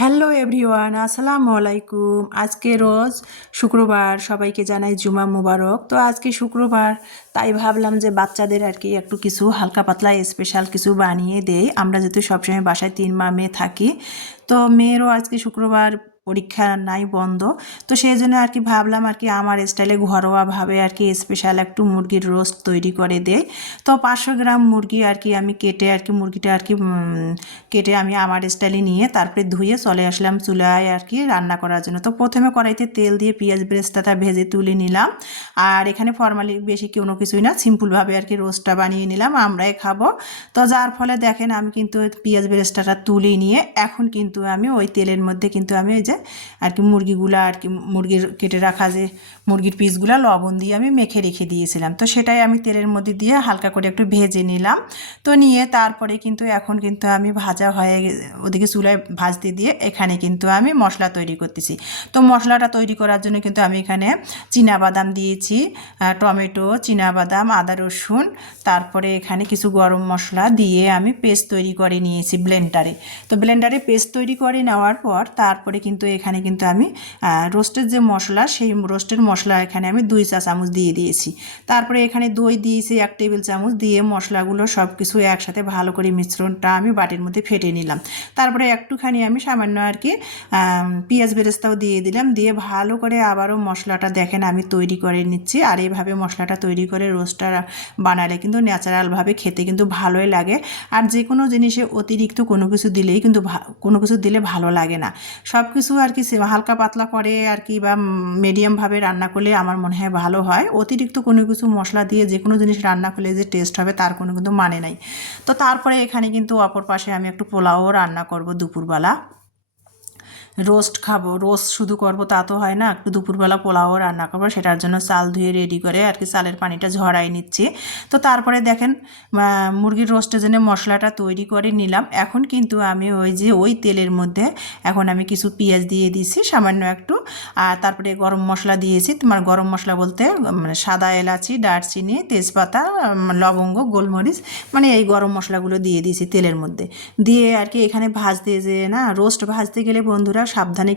Hello everyone, আসসালামু আলাইকুম। আজকে রোজ শুক্রবার, সবাইকে জানাই জুমা মুবারক। তো আজকে শুক্রবার, তাই ভাবলাম যে বাচ্চাদের আর কি একটু কিছু হালকা পাতলা স্পেশাল কিছু বানিয়ে দেই। আমরা যেহেতু সবসময় বাসায় 3 মা মেয়ে থাকি, তো মেয়েরও আজকে শুক্রবার পরীক্ষা নাই, বন্ধ। তো সেই জন্য আর কি ভাবলাম আর কি আমার স্টাইলে ঘরোয়াভাবে আর কি স্পেশাল একটু মুরগির রোস্ট তৈরি করে দেই। তো 500 গ্রাম মুরগি আর কি আমি কেটে আর কি মুরগিটা আর কি কেটে আমি আমার স্টাইলে নিয়ে তারপরে ধুয়ে চলে আসলাম চুলায় আর কি রান্না করার জন্য। তো প্রথমে কড়াইতে তেল দিয়ে পেঁয়াজ বেরেস্তাটা ভেজে তুলে নিলাম। আর এখানে ফর্মালি বেশি কোনো কিছুই না, সিম্পলভাবে আর কি রোস্টটা বানিয়ে নিলাম, আমরাই খাবো। তো যার ফলে দেখেন আমি কিন্তু পেঁয়াজ বেরেস্তাটা তুলে নিয়ে এখন কিন্তু আমি ওই তেলের মধ্যে কিন্তু আমি ওই যে আর কি মুরগিগুলো আর কি মুরগির কেটে রাখা যে মুরগির পিসগুলো লবণ দিয়ে আমি মেখে রেখে দিয়েছিলাম, তো সেটাই আমি তেলের মধ্যে দিয়ে হালকা করে একটু ভেজে নিলাম। তো নিয়ে তারপরে কিন্তু এখন কিন্তু আমি ভাজা হয়ে ওদিকে চুলায় ভাজতে দিয়ে এখানে কিন্তু আমি মশলা তৈরি করতেছি। তো মশলাটা তৈরি করার জন্য কিন্তু আমি এখানে বাদাম দিয়েছি, টমেটো, বাদাম, আদা রসুন, তারপরে এখানে কিছু গরম মশলা দিয়ে আমি পেস্ট তৈরি করে নিয়েছি ব্লেন্ডারে। তো ব্লেন্ডারে পেস্ট তৈরি করে নেওয়ার পর তারপরে কিন্তু এখানে কিন্তু আমি রোস্টের যে মশলা, সেই রোস্টের মশলা এখানে আমি 2 চা চামচ দিয়ে দিয়েছি। তারপরে এখানে দই দিয়েছি 1 টেবিল চামচ, দিয়ে মশলাগুলো সব কিছু একসাথে ভালো করে মিশ্রণটা আমি বাটির মধ্যে ফেটে নিলাম। তারপরে একটুখানি আমি সামান্য আর কি পেঁয়াজ বেরেস্তাও দিয়ে দিলাম, দিয়ে ভালো করে আবারও মশলাটা দেখেন আমি তৈরি করে নিচ্ছি। আর এইভাবে মশলাটা তৈরি করে রোস্টটা বানালে কিন্তু ন্যাচারালভাবে খেতে কিন্তু ভালোই লাগে। আর যে কোনো জিনিসে অতিরিক্ত কোনো কিছু দিলেই কিন্তু কোনো কিছু দিলে ভালো লাগে না। সব কিছু আর কি হালকা পাতলা করে আর কি বা মিডিয়ামভাবে রান্না করলে আমার মনে হয় ভালো হয়। অতিরিক্ত কোনো কিছু মশলা দিয়ে যে কোনো জিনিস রান্না করলে যে টেস্ট হবে তার কোনো কিন্তু মানে নাই। তো তারপরে এখানে কিন্তু অপর পাশে আমি একটু পোলাও রান্না করব দুপুরবেলা। রোস্ট খাবো, রোস্ট শুধু করবো তা তো হয় না, একটু দুপুরবেলা পোলাও রান্না করবো, সেটার জন্য চাল ধুয়ে রেডি করে আর কি চালের পানিটা ঝরাই নিচ্ছি। তো তারপরে দেখেন মুরগির রোস্টের জন্য মশলাটা তৈরি করে নিলাম। এখন কিন্তু আমি ওই যে ওই তেলের মধ্যে এখন আমি কিছু পেঁয়াজ দিয়ে দিয়েছি সামান্য একটু, আর তারপরে গরম মশলা দিয়েছি। তোমার গরম মশলা বলতে মানে সাদা এলাচি, দারচিনি, তেজপাতা, লবঙ্গ, গোলমরিচ, মানে এই গরম মশলাগুলো দিয়ে দিয়েছি তেলের মধ্যে। দিয়ে আর কি এখানে ভাজতে যে না, রোস্ট ভাজতে গেলে বন্ধুরা সাবধানে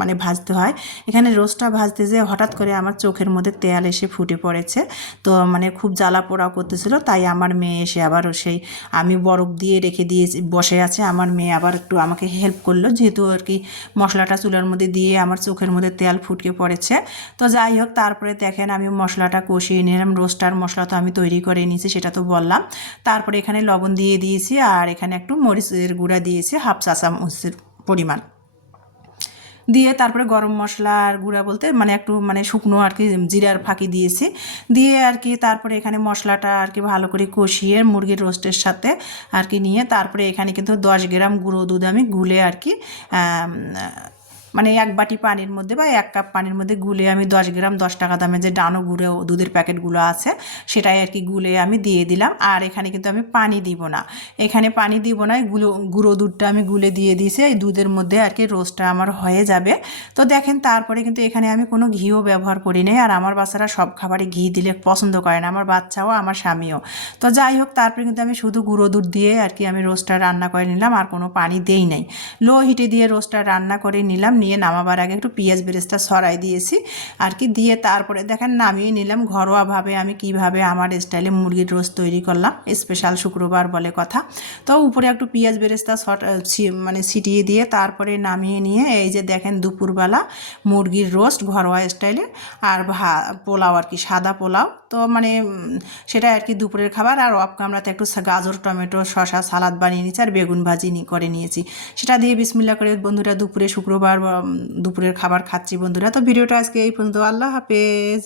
মানে ভাজতে হয়। এখানে রোস্টটা ভাজতে যে হঠাৎ করে আমার চোখের মধ্যে তেল এসে ফুটে পড়েছে। তো মানে খুব জ্বালা পোড়া করতেছিল, তাই আমার মেয়ে এসে আবার সেই আমি বরফ দিয়ে রেখে দিয়ে বসে আছে, আমার মেয়ে আবার একটু আমাকে হেল্প করলো, যেহেতু আর কি মশলাটা চুলার মধ্যে দিয়ে আমার চোখের মধ্যে তেল ফুটকে পড়েছে। তো যাই হোক, তারপরে দেখেন আমি মশলাটা কষিয়ে নিলাম। রোস্টার মশলা তো আমি তৈরি করে নিয়েছি, সেটা তো বললাম। তারপরে এখানে লবণ দিয়ে দিয়েছি, আর এখানে একটু মরিচের গুঁড়া দিয়েছি 1/2 চা চামচের পরিমাণ দিয়ে, তারপরে গরম মশলার গুঁড়া বলতে মানে একটু মানে শুকনো আর কি জিরার ফাঁকি দিয়েছি। দিয়ে আর কি তারপরে এখানে মশলাটা আর কি ভালো করে কষিয়ে মুরগির রোস্টের সাথে আর কি নিয়ে তারপরে এখানে কিন্তু 10 গ্রাম গুঁড়ো দুধ আমি গুলে আর কি মানে 1 বাটি পানির মধ্যে বা 1 কাপ পানির মধ্যে গুলে আমি 10 গ্রাম 10 টাকা দামের যে ডানো গুঁড়ো দুধের প্যাকেটগুলো আছে সেটাই আর কি গুলে আমি দিয়ে দিলাম। আর এখানে কিন্তু আমি পানি দিব না, এখানে পানি দিব না, গুঁড়ো দুধটা আমি গুলে দিয়ে দিয়েছি এই দুধের মধ্যে আর কি রোস্টটা আমার হয়ে যাবে। তো দেখেন তারপরে কিন্তু এখানে আমি কোনো ঘিও ব্যবহার করি নাই। আর আমার বাচ্চারা সব খাবারে ঘি দিলে পছন্দ করে না, আমার বাচ্চাও আমার স্বামীও। তো যাই হোক, তারপরে কিন্তু আমি শুধু গুঁড়ো দুধ দিয়ে আর কি আমি রোস্টটা রান্না করে নিলাম, আর কোনো পানি দেই নাই। লো হিটে দিয়ে রোস্টটা রান্না করে নিলাম, নিয়ে নামাবার আগে একটু পেঁয়াজ বেরেস্তা ছড়াই দিয়েছি আর কি, দিয়ে তারপরে দেখেন নামিয়ে নিলাম। ঘরোয়াভাবে আমি কিভাবে আমার স্টাইলে মুরগির রোস্ট তৈরি করলাম, স্পেশাল শুক্রবার বলে কথা। তো উপরে একটু পেঁয়াজ বেরেস্তা মানে ছিটিয়ে দিয়ে তারপরে নামিয়ে নিয়ে এই যে দেখেন দুপুরবেলা মুরগির রোস্ট ঘরোয়া স্টাইলে আর পোলাও আর কি সাদা পোলাও। তো মানে সেটা আর কি দুপুরের খাবার। আর অফ ক্যামেরাতে একটু গাজর, টমেটো, শসা সালাদ বানিয়ে নিয়েছি, আর বেগুন ভাজি করে নিয়েছি। সেটা দিয়ে বিসমিল্লাহ করে বন্ধুরা দুপুরে শুক্রবার দুপুরের খাবার খাচ্ছি বন্ধুরা। তো ভিডিওটা আজকে এই পর্যন্ত, আল্লাহ হাফেজ।